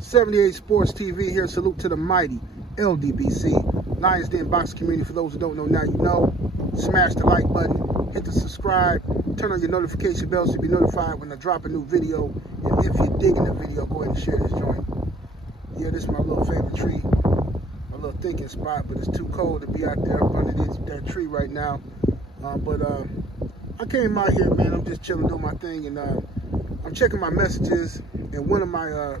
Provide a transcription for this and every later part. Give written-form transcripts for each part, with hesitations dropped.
78 Sports TV here. Salute to the mighty LDBC, Lions Den boxing community. For those who don't know, now you know. Smash the like button, hit the subscribe, turn on your notification bell so you'll be notified when I drop a new video. And if you're digging the video, go ahead and share this joint. Yeah, this is my little favorite tree, my little thinking spot, but it's too cold to be out there up under that tree right now. I came out here, man. I'm just chilling, doing my thing, and I'm checking my messages. And one of my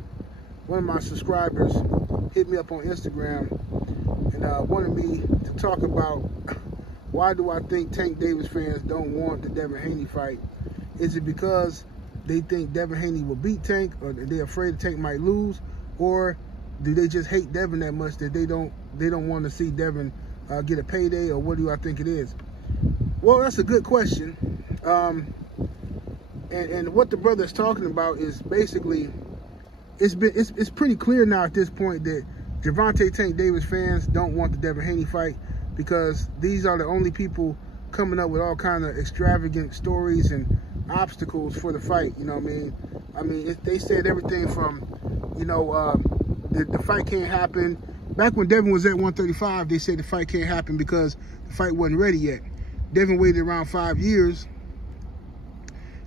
subscribers hit me up on Instagram and wanted me to talk about why do I think Tank Davis fans don't want the Devin Haney fight. Is it because they think Devin Haney will beat Tank, or they're afraid Tank might lose, or do they just hate Devin that much that they don't want to see Devin get a payday, or what do I think it is? Well, that's a good question. And what the brother is talking about is basically, it's pretty clear now at this point that Gervonta Tank Davis fans don't want the Devin Haney fight, because these are the only people coming up with all kind of extravagant stories and obstacles for the fight. You know what I mean? They said everything from, you know, the fight can't happen. Back when Devin was at 135, they said the fight can't happen because the fight wasn't ready yet. Devin waited around 5 years,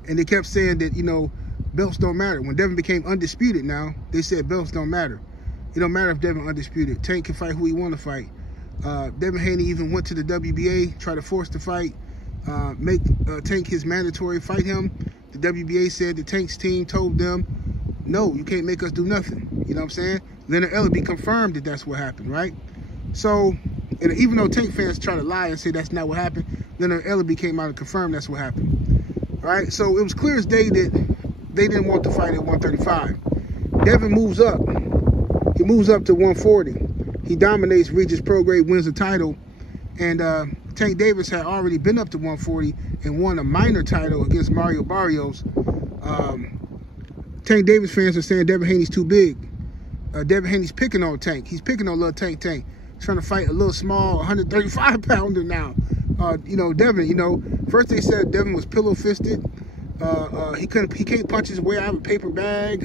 and they kept saying that, you know, belts don't matter. When Devin became undisputed now, they said belts don't matter. It don't matter if Devin undisputed. Tank can fight who he want to fight. Devin Haney even went to the WBA, tried to force the fight, make Tank his mandatory, fight him. The WBA said the Tank's team told them, no, you can't make us do nothing. You know what I'm saying? Leonard Ellaby confirmed that that's what happened, right? So, and even though Tank fans try to lie and say that's not what happened, Leonard Ellaby came out and confirmed that's what happened, right? So it was clear as day that they didn't want to fight at 135. Devin moves up. He moves up to 140. He dominates Regis Prograde, wins the title, and Tank Davis had already been up to 140 and won a minor title against Mario Barrios. Tank Davis fans are saying Devin Haney's too big. Devin Haney's picking on Tank. He's picking on little Tank. He's trying to fight a little small 135-pounder now. You know, Devin, you know, first they said Devin was pillow-fisted. He can't punch his way out of a paper bag,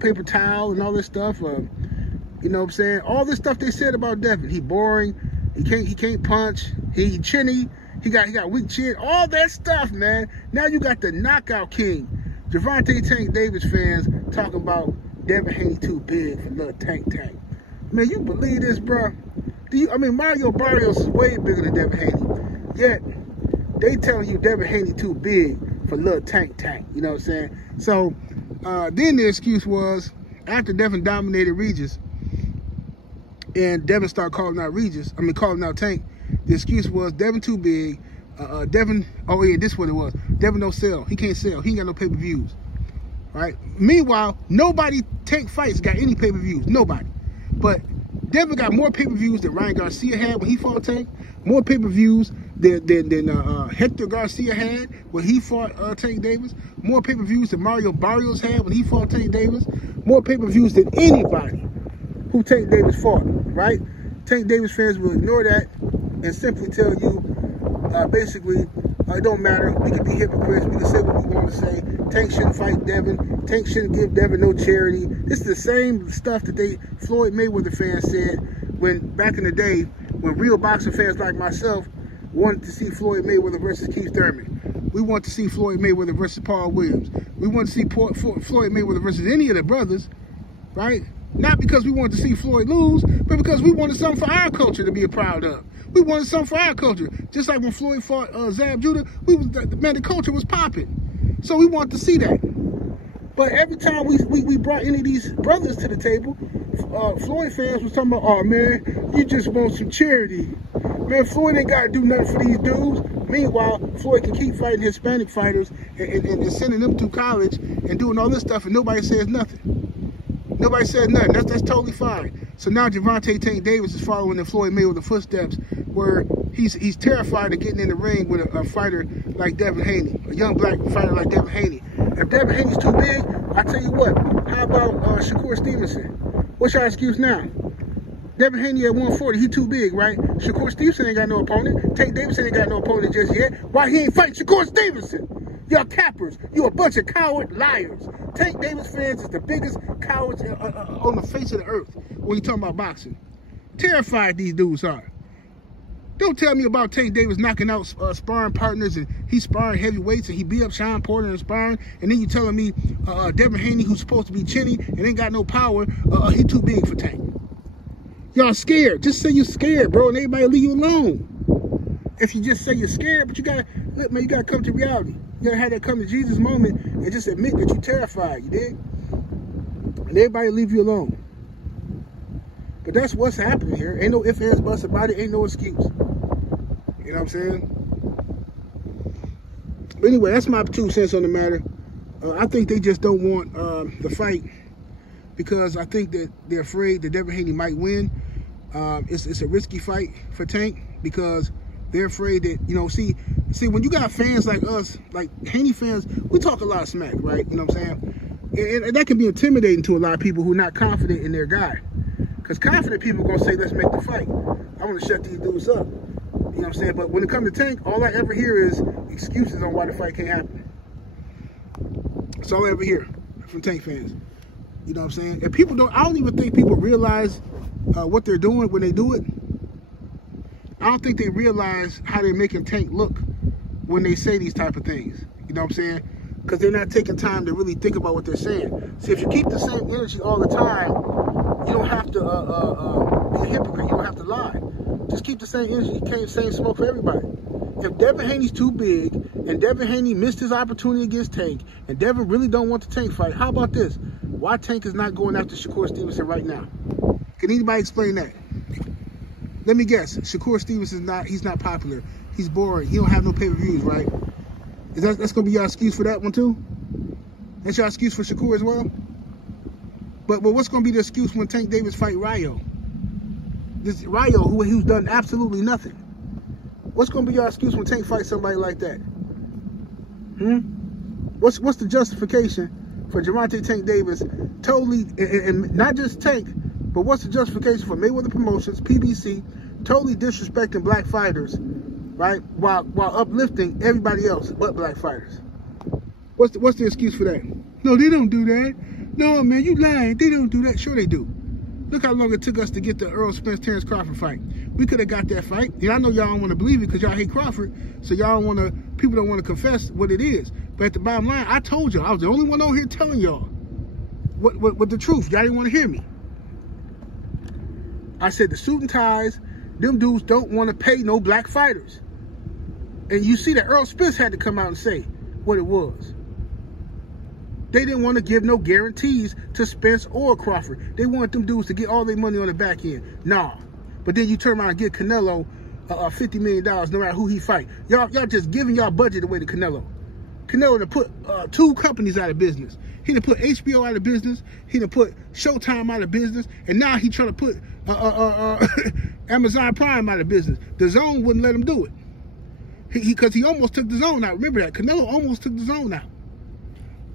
paper towel, and all this stuff. You know what I'm saying? All this stuff they said about Devin. He boring. He can't punch. He chinny. He got weak chin. All that stuff, man. Now you got the knockout king. Gervonta Tank Davis fans talking about Devin Haney too big for little Tank. Man, you believe this, bro? I mean, Mario Barrios is way bigger than Devin Haney. Yet they telling you Devin Haney too big for little Tank. You know what I'm saying? So then the excuse was, after Devin dominated Regis, and Devin started calling out Tank, the excuse was Devin too big. Devin, oh yeah, this is what it was. Devin don't sell. He can't sell. He ain't got no pay-per-views. Right? Meanwhile, nobody Tank fights got any pay-per-views. Nobody. But Devin got more pay-per-views than Ryan Garcia had when he fought Tank. More pay-per-views than Hector Garcia had when he fought Tank Davis. More pay-per-views than Mario Barrios had when he fought Tank Davis. More pay-per-views than anybody who Tank Davis fought, right? Tank Davis fans will ignore that and simply tell you, basically, it don't matter. We can be hypocrites. We can say what we want to say. Tank shouldn't fight Devin. Tank shouldn't give Devin no charity. This is the same stuff that Floyd Mayweather fans said when back in the day, when real boxing fans like myself wanted to see Floyd Mayweather versus Keith Thurman. We want to see Floyd Mayweather versus Paul Williams. We want to see Floyd Mayweather versus any of the brothers, right? Not because we wanted to see Floyd lose, but because we wanted something for our culture to be proud of. We wanted something for our culture. Just like when Floyd fought Zab Judah, the culture was popping. So we want to see that. But every time we brought any of these brothers to the table, Floyd fans was talking about, oh man, you just want some charity. Man, Floyd ain't got to do nothing for these dudes. Meanwhile, Floyd can keep fighting Hispanic fighters and sending them to college and doing all this stuff, and nobody says nothing. Nobody says nothing. That's totally fine. So now Gervonta Tank Davis is following in Floyd Mayweather footsteps, where he's terrified of getting in the ring with a fighter like Devin Haney, a young black fighter like Devin Haney. If Devin Haney's too big, I tell you what. How about Shakur Stevenson? What's your excuse now? Devin Haney at 140, he too big, right? Shakur Stevenson ain't got no opponent. Tank Davis ain't got no opponent just yet. Why he ain't fighting Shakur Stevenson? Y'all cappers. You a bunch of coward liars. Tank Davis fans is the biggest cowards on the face of the earth when you talking about boxing. Terrified these dudes are. Don't tell me about Tank Davis knocking out sparring partners and he's sparring heavyweights and he beat up Sean Porter in sparring, and then you telling me Devin Haney, who's supposed to be chinny and ain't got no power, he too big for Tank. Y'all scared. Just say you're scared, bro, and everybody leave you alone. If you just say you're scared, but you gotta, look, man, you gotta come to reality. You gotta have that come to Jesus moment and just admit that you're terrified, you dig? And everybody leave you alone. But that's what's happening here. Ain't no ifs, ands, buts about it. Ain't no excuse. You know what I'm saying? But anyway, that's my 2 cents on the matter. I think they just don't want the fight because I think that they're afraid that Devin Haney might win. It's a risky fight for Tank because they're afraid that, you know, see, when you got fans like us, like Haney fans, we talk a lot of smack, right? You know what I'm saying? And that can be intimidating to a lot of people who are not confident in their guy. Because confident people are going to say, let's make the fight. I want to shut these dudes up. You know what I'm saying? But when it comes to Tank, all I ever hear is excuses on why the fight can't happen. That's all I ever hear from Tank fans. You know what I'm saying? And people don't, I don't even think people realize what they're doing when they do it. I don't think they realize how they're making Tank look when they say these type of things. You know what I'm saying? Because they're not taking time to really think about what they're saying. See, if you keep the same energy all the time, you don't have to be a hypocrite. You don't have to lie. Just keep the same energy, same smoke for everybody. If Devin Haney's too big, and Devin Haney missed his opportunity against Tank, and Devin really don't want the Tank fight, how about this? Why Tank is not going after Shakur Stevenson right now? Can anybody explain that? Let me guess. Shakur Stevenson he's not popular. He's boring. He don't have no pay-per-views, right? That's going to be your excuse for that one too? That's your excuse for Shakur as well? But what's going to be the excuse when Tank Davis fight Rayo? This Rayo, who's done absolutely nothing. What's going to be your excuse when Tank fights somebody like that? What's the justification for Gervonta Tank Davis totally, and not just Tank, but what's the justification for Mayweather Promotions, PBC, totally disrespecting black fighters, right? While uplifting everybody else but black fighters. What's the excuse for that? No, they don't do that. No, man, you lying. They don't do that. Sure they do. Look how long it took us to get the Earl Spence-Terrence Crawford fight. We could have got that fight. And I know y'all don't want to believe it because y'all hate Crawford. So y'all don't want to, people don't want to confess what it is. But at the bottom line, I told y'all. I was the only one on here telling y'all what the truth. Y'all didn't want to hear me. I said the suit and ties, them dudes don't want to pay no black fighters. And you see that Earl Spence had to come out and say what it was. They didn't want to give no guarantees to Spence or Crawford. They wanted them dudes to get all their money on the back end. Nah. But then you turn around and give Canelo $50 million no matter who he fight. Y'all just giving y'all budget away to Canelo. Canelo to put 2 companies out of business. He done put HBO out of business. He done put Showtime out of business. And now he trying to put Amazon Prime out of business. The Zone wouldn't let him do it. Because he almost took the Zone out. Remember that. Canelo almost took the Zone out.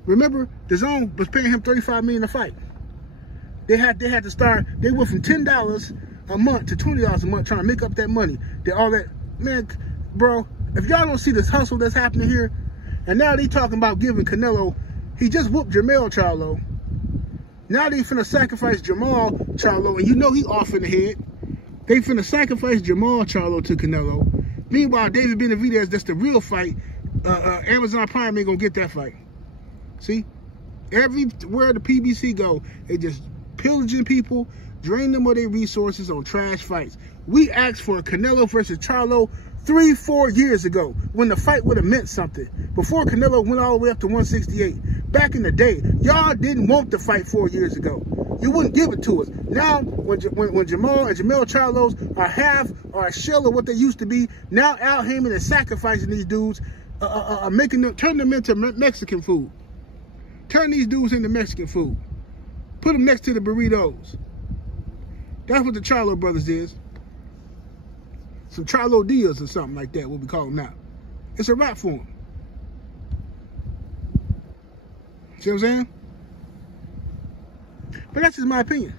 Remember, the Zone was paying him $35 million a fight. They had to start. They went from $10 a month to $20 a month trying to make up that money. All that, man, bro. If y'all don't see this hustle that's happening here, and now they talking about giving Canelo, he just whooped Jermell Charlo. Now they finna sacrifice Jamal Charlo, and you know he off in the head. They finna sacrifice Jamal Charlo to Canelo. Meanwhile, David Benavidez, that's the real fight. Amazon Prime ain't gonna get that fight. See, everywhere the PBC go, they just pillaging people, drain them of their resources on trash fights. We asked for a Canelo versus Charlo 3-4 years ago when the fight would have meant something. Before Canelo went all the way up to 168. Back in the day, y'all didn't want the fight 4 years ago. You wouldn't give it to us. Now, when Jamal and Jermell Charlos are half or a shell of what they used to be, now Al Heyman is sacrificing these dudes, turn them into Mexican food. Turn these dudes into Mexican food. Put them next to the burritos. That's what the Charlo brothers is. Some Charlo deals or something like that, what we call them now. It's a rap for them. See what I'm saying? But that's just my opinion.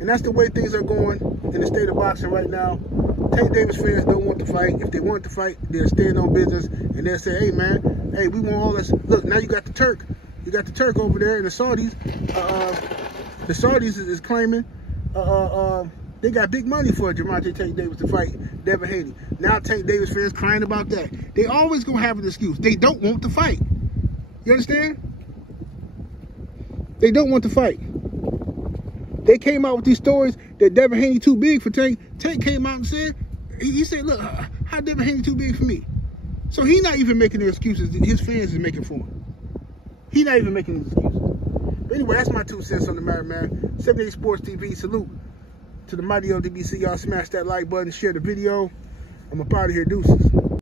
And that's the way things are going in the state of boxing right now. Tank Davis fans don't want to fight. If they want to fight, they'll stand on business and they'll say, hey man, Hey, we want all this. Look, now you got the Turk. You got the Turk over there, and the Saudis. The Saudis is claiming they got big money for Gervonta Tank Davis to fight Devin Haney. Now Tank Davis fans crying about that. They always gonna have an excuse. They don't want to fight. You understand? They don't want to fight. They came out with these stories that Devin Haney too big for Tank. Tank came out and said, he said, look, how Devin Haney too big for me? So he's not even making the excuses that his fans is making for him. He's not even making the excuses. But anyway, that's my 2 cents on the matter, man. 78 Sports TV, salute to the mighty LDBC. Y'all smash that like button, share the video. I'm up out of here, deuces.